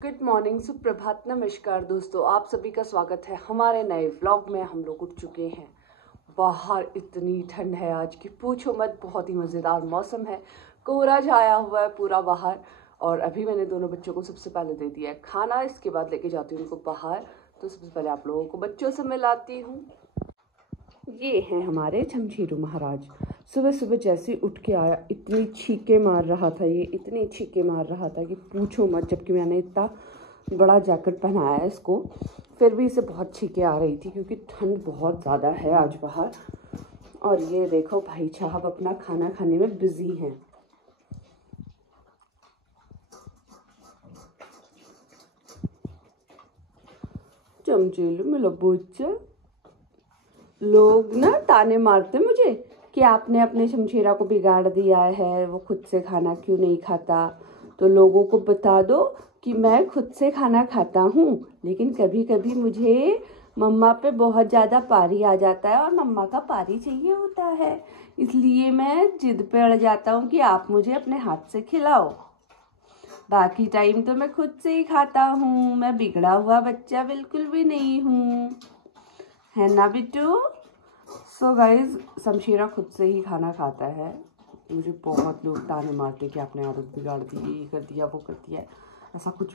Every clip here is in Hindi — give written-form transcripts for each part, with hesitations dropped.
गुड मॉर्निंग, सुप्रभात, नमस्कार दोस्तों, आप सभी का स्वागत है हमारे नए व्लॉग में। हम लोग उठ चुके हैं। बाहर इतनी ठंड है आज की पूछो मत। बहुत ही मज़ेदार मौसम है, कोहरा छाया हुआ है पूरा बाहर। और अभी मैंने दोनों बच्चों को सबसे पहले दे दिया है खाना, इसके बाद लेके जाती हूँ उनको बाहर। तो सबसे पहले आप लोगों को बच्चों से मिलाती हूँ। ये हैं हमारे छमछीरू महाराज। सुबह सुबह जैसे ही उठ के आया इतनी छींके मार रहा था, ये इतनी छींके मार रहा था कि पूछो मत। जबकि मैंने इतना बड़ा जैकेट पहनाया है इसको, फिर भी इसे बहुत छींके आ रही थी क्योंकि ठंड बहुत ज़्यादा है आज बाहर। और ये देखो भाई साहब अपना खाना खाने में बिजी हैं। चमचेलू मेरा बच्चा, लोग ना ताने मारते मुझे कि आपने अपने शमशेरा को बिगाड़ दिया है, वो खुद से खाना क्यों नहीं खाता। तो लोगों को बता दो कि मैं खुद से खाना खाता हूँ, लेकिन कभी कभी मुझे मम्मा पे बहुत ज़्यादा पारी आ जाता है और मम्मा का पारी चाहिए होता है, इसलिए मैं जिद पे अड़ जाता हूँ कि आप मुझे अपने हाथ से खिलाओ। बाकी टाइम तो मैं खुद से ही खाता हूँ। मैं बिगड़ा हुआ बच्चा बिल्कुल भी नहीं हूँ, है ना बिट्टू। सो गाइज, शमशेरा खुद से ही खाना खाता है। मुझे बहुत लोग ताने मारते कि आपने आदत बिगाड़ दी, ये कर दिया, वो कर दिया। ऐसा कुछ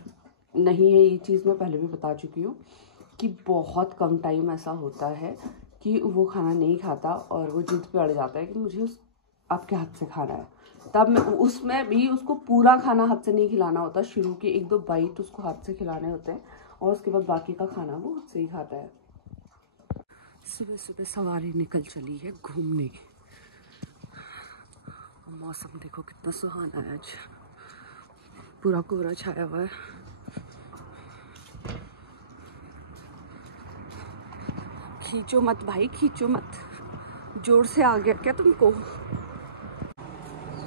नहीं है, ये चीज़ मैं पहले भी बता चुकी हूँ कि बहुत कम टाइम ऐसा होता है कि वो खाना नहीं खाता और वो जिद पे अड़ जाता है कि मुझे आपके हाथ से खाना है। तब मैं उसमें भी उसको पूरा खाना हाथ से नहीं खिलाना होता, शुरू के 1-2 बाइट उसको हाथ से खिलाने होते हैं और उसके बाद बाकी का खाना वो खुद से ही खाता है। सुबह सुबह सवारी निकल चली है घूमने। मौसम देखो कितना सुहाना है, आज पूरा कोहरा छाया हुआ है। खींचो मत भाई, खींचो मत, जोर से आ गया क्या तुमको।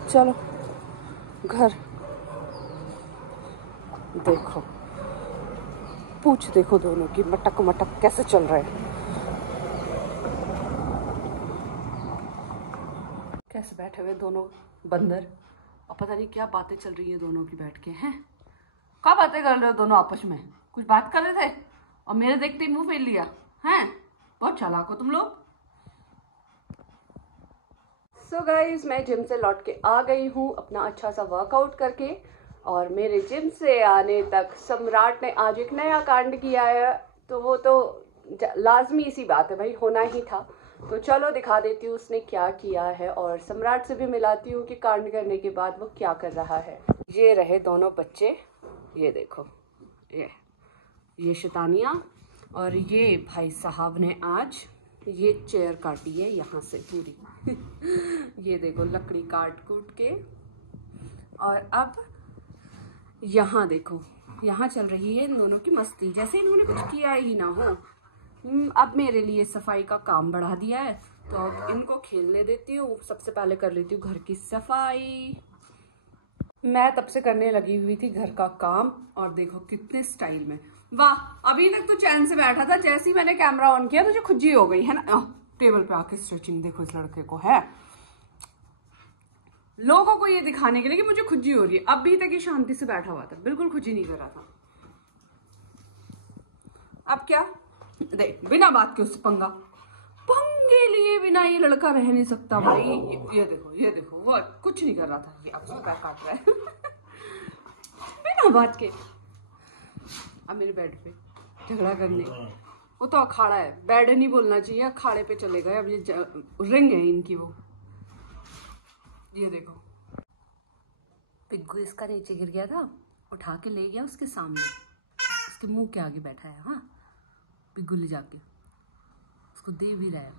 चलो घर देखो, पूछ देखो दोनों की मटक मटक कैसे चल रहे हैं, कैसे बैठे हुए दोनों बंदर। और पता नहीं क्या बातें चल रही है दोनों की बैठ के। हैं क्या बातें कर रहे हो दोनों आपस में? कुछ बात कर रहे थे और मेरे देखते ही मुंह फेर लिया। हैं बहुत चालाक हो तुम लोग। सो गाइज, मैं जिम से लौट के आ गई हूँ अपना अच्छा सा वर्कआउट करके। और मेरे जिम से आने तक सम्राट ने आज एक नया कांड किया है, तो वो तो लाजमी सी बात है भाई, होना ही था। तो चलो दिखा देती हूँ उसने क्या किया है और सम्राट से भी मिलाती हूँ कि कांड करने के बाद वो क्या कर रहा है। ये रहे दोनों बच्चे, ये देखो, ये शैतानियाँ। और ये भाई साहब ने आज ये चेयर काटी है यहाँ से पूरी ये देखो लकड़ी काट कूट के। और अब यहाँ देखो, यहाँ चल रही है इन दोनों की मस्ती, जैसे इन्होंने कुछ किया ही ना हो। अब मेरे लिए सफाई का काम बढ़ा दिया है, तो अब इनको खेलने देती हूँ। सबसे पहले कर लेती हूँ घर की सफाई। मैं तब से करने लगी हुई थी घर का काम और देखो कितने स्टाइल में। वाह, अभी तक तो चैन से बैठा था, जैसे ही मैंने कैमरा ऑन किया तुझे खुजी हो गई है ना। टेबल पे आके स्ट्रेचिंग देखो इस लड़के को है, लोगों को ये दिखाने के लिए कि मुझे खुजी हो रही है। अभी तक ये शांति से बैठा हुआ था, बिल्कुल खुजी नहीं कर रहा था। अब क्या देख, बिना बात के उससे पंगे लिए बिना ये लड़का रह नहीं सकता भाई। ये देखो, ये देखो, वो कुछ नहीं कर रहा था, ये अब उसका पैर काट रहा है बिना बात के। अब मेरे बेड पे झगड़ा करने, वो तो अखाड़ा है, बेड नहीं बोलना चाहिए, अखाड़े पे चले गए। अब ये रिंग है इनकी। वो ये देखो, पिग्गू इसका नीचे गिर गया था, उठा के ले गया उसके सामने, उसके मुंह के आगे बैठा है। हाँ, पिग्गू ले जाके उसको दे भी रहा है,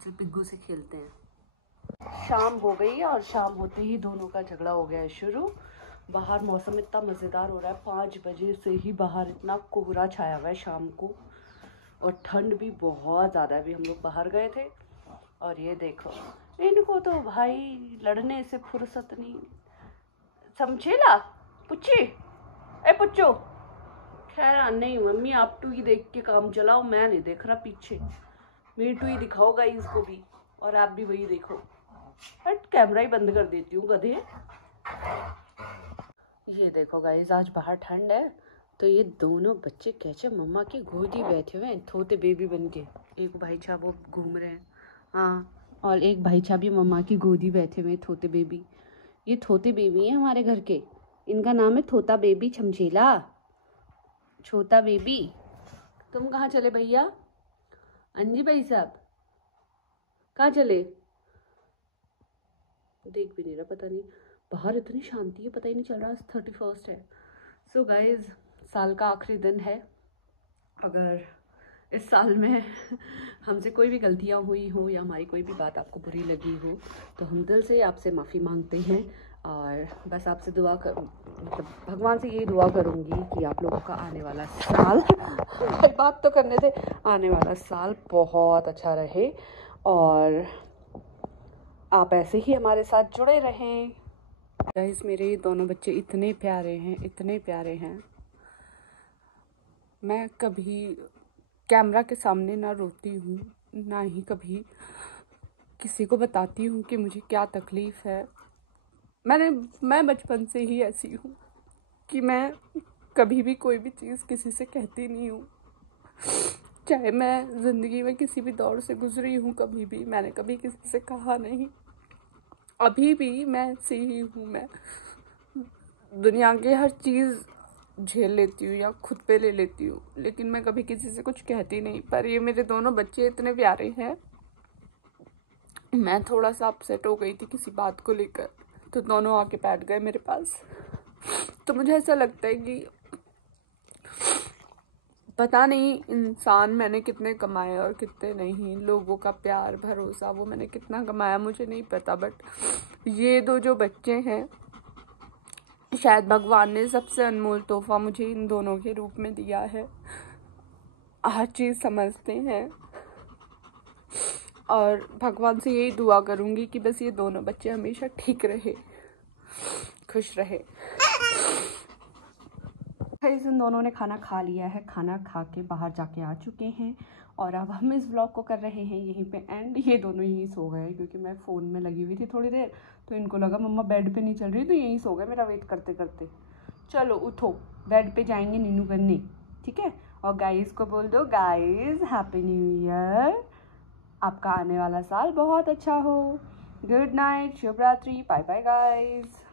फिर पिग्गू से खेलते हैं। शाम हो गई है और शाम होते ही दोनों का झगड़ा हो गया है शुरू। बाहर मौसम इतना मज़ेदार हो रहा है, 5 बजे से ही बाहर इतना कोहरा छाया हुआ है शाम को, और ठंड भी बहुत ज़्यादा है। अभी हम लोग बाहर गए थे और ये देखो, इनको तो भाई लड़ने से फुर्सत नहीं। समझेला पुच्ची, ए पुच्चो। खैर नहीं मम्मी, आप टू ही देख के काम चलाओ, मैं नहीं देख रहा पीछे। मीटू ही दिखाओगा इसको भी, और आप भी वही देखो। हट, कैमरा ही बंद कर देती हूँ गधे। ये देखो गाइस, आज बाहर ठंड है तो ये दोनों बच्चे कैसे मम्मा की गोदी बैठे हुए हैं थोते बेबी बन के। एक भाई साहब वो घूम रहे हैं, हाँ, और एक भाई साहब भी मम्मा की गोदी बैठे हुए हैं थोते बेबी। ये थोते बेबी हैं हमारे घर के, इनका नाम है थोता बेबी छमछेला, छोटा बेबी। तुम कहाँ चले भैया? अंजी भाई साहब कहाँ चले? देख भी नहीं रहा, पता नहीं, बाहर इतनी शांति है, पता ही नहीं चल रहा 31 है। सो गाइज, साल का आखिरी दिन है। अगर इस साल में हमसे कोई भी गलतियाँ हुई हो या हमारी कोई भी बात आपको बुरी लगी हो तो हम दिल से आपसे माफ़ी मांगते हैं। और बस आपसे दुआ कर, मतलब भगवान से यही दुआ करूँगी कि आप लोगों का आने वाला साल बात तो करने थे, आने वाला साल बहुत अच्छा रहे और आप ऐसे ही हमारे साथ जुड़े रहें। गाइस, मेरे ये दोनों बच्चे इतने प्यारे हैं, इतने प्यारे हैं। मैं कभी कैमरा के सामने ना रोती हूँ, ना ही कभी किसी को बताती हूँ कि मुझे क्या तकलीफ़ है। मैं बचपन से ही ऐसी हूँ कि मैं कभी भी कोई भी चीज़ किसी से कहती नहीं हूँ। चाहे मैं ज़िंदगी में किसी भी दौर से गुजरी हूँ, कभी भी मैंने कभी किसी से कहा नहीं। अभी भी मैं ऐसी ही हूँ। मैं दुनिया की हर चीज़ झेल लेती हूँ या खुद पे ले लेती हूँ, लेकिन मैं कभी किसी से कुछ कहती नहीं। पर ये मेरे दोनों बच्चे इतने प्यारे हैं। मैं थोड़ा सा अपसेट हो गई थी किसी बात को लेकर, तो दोनों आके बैठ गए मेरे पास। तो मुझे ऐसा लगता है कि पता नहीं इंसान मैंने कितने कमाए और कितने नहीं, लोगों का प्यार भरोसा वो मैंने कितना कमाया मुझे नहीं पता, बट ये दो जो बच्चे हैं, शायद भगवान ने सबसे अनमोल तोहफा मुझे इन दोनों के रूप में दिया है। हर चीज़ समझते हैं और भगवान से यही दुआ करूँगी कि बस ये दोनों बच्चे हमेशा ठीक रहे, खुश रहे। इन दोनों ने खाना खा लिया है, खाना खा के बाहर जाके आ चुके हैं और अब हम इस व्लॉग को कर रहे हैं यहीं पे एंड। ये दोनों यहीं सो गए क्योंकि मैं फ़ोन में लगी हुई थी थोड़ी देर, तो इनको लगा मम्मा बेड पे नहीं चल रही, तो यहीं सो गए मेरा वेट करते करते। चलो उठो, बेड पे जाएंगे नीनू करने, ठीक है? और गाइस को बोल दो, गाइस हैप्पी न्यू ईयर, आपका आने वाला साल बहुत अच्छा हो। गुड नाइट, शुभ रात्रि, बाय बाय गाइस।